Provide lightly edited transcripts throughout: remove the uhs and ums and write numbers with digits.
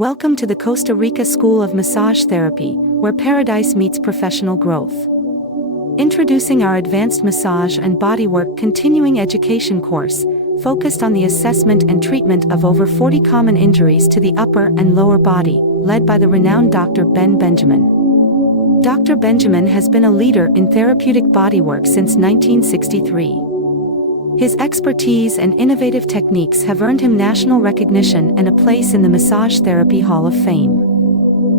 Welcome to the Costa Rica School of Massage Therapy, where paradise meets professional growth. Introducing our Advanced Massage and Bodywork continuing education course, focused on the assessment and treatment of over 40 common injuries to the upper and lower body, led by the renowned Dr. Ben Benjamin. Dr. Benjamin has been a leader in therapeutic bodywork since 1963. His expertise and innovative techniques have earned him national recognition and a place in the Massage Therapy Hall of Fame.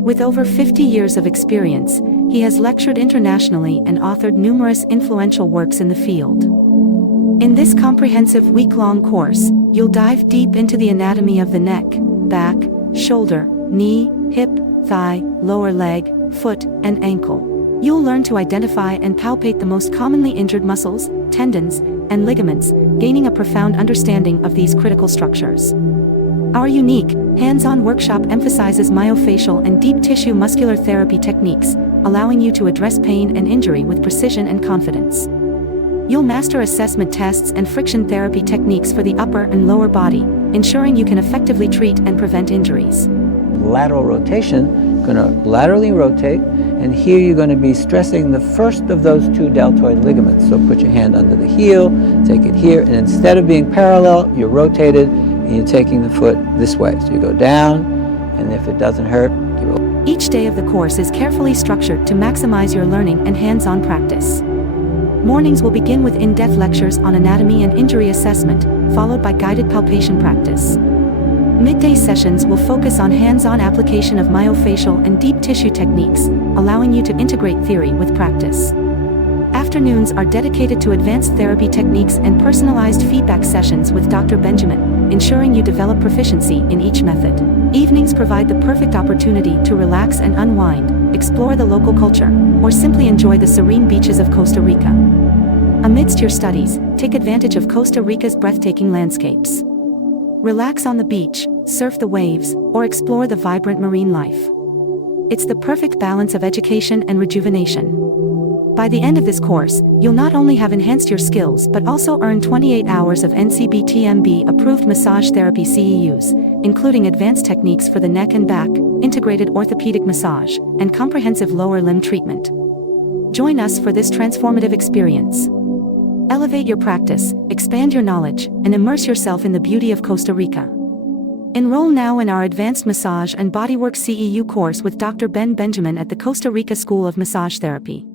With over 50 years of experience, he has lectured internationally and authored numerous influential works in the field. In this comprehensive week-long course, you'll dive deep into the anatomy of the neck, back, shoulder, knee, hip, thigh, lower leg, foot, and ankle. You'll learn to identify and palpate the most commonly injured muscles, tendons, and ligaments, gaining a profound understanding of these critical structures. Our unique, hands-on workshop emphasizes myofascial and deep tissue muscular therapy techniques, allowing you to address pain and injury with precision and confidence. You'll master assessment tests and friction therapy techniques for the upper and lower body, ensuring you can effectively treat and prevent injuries. Lateral rotation, going to laterally rotate, and here you're going to be stressing the first of those two deltoid ligaments. So put your hand under the heel, take it here, and instead of being parallel, you're rotated and you're taking the foot this way. So you go down, and if it doesn't hurt, you roll. Each day of the course is carefully structured to maximize your learning and hands-on practice. Mornings will begin with in-depth lectures on anatomy and injury assessment, followed by guided palpation practice. Midday sessions will focus on hands-on application of myofascial and deep tissue techniques, allowing you to integrate theory with practice. Afternoons are dedicated to advanced therapy techniques and personalized feedback sessions with Dr. Benjamin, ensuring you develop proficiency in each method. Evenings provide the perfect opportunity to relax and unwind, explore the local culture, or simply enjoy the serene beaches of Costa Rica. Amidst your studies, take advantage of Costa Rica's breathtaking landscapes. Relax on the beach, surf the waves, or explore the vibrant marine life. It's the perfect balance of education and rejuvenation. By the end of this course, you'll not only have enhanced your skills but also earn 28 hours of NCBTMB approved Massage Therapy CEUs, including advanced techniques for the neck and back, integrated orthopedic massage, and comprehensive lower limb treatment. Join us for this transformative experience. Elevate your practice, expand your knowledge, and immerse yourself in the beauty of Costa Rica. Enroll now in our Advanced Massage and Bodywork CEU course with Dr. Ben Benjamin at the Costa Rica School of Massage Therapy.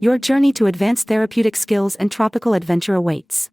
Your journey to advanced therapeutic skills and tropical adventure awaits.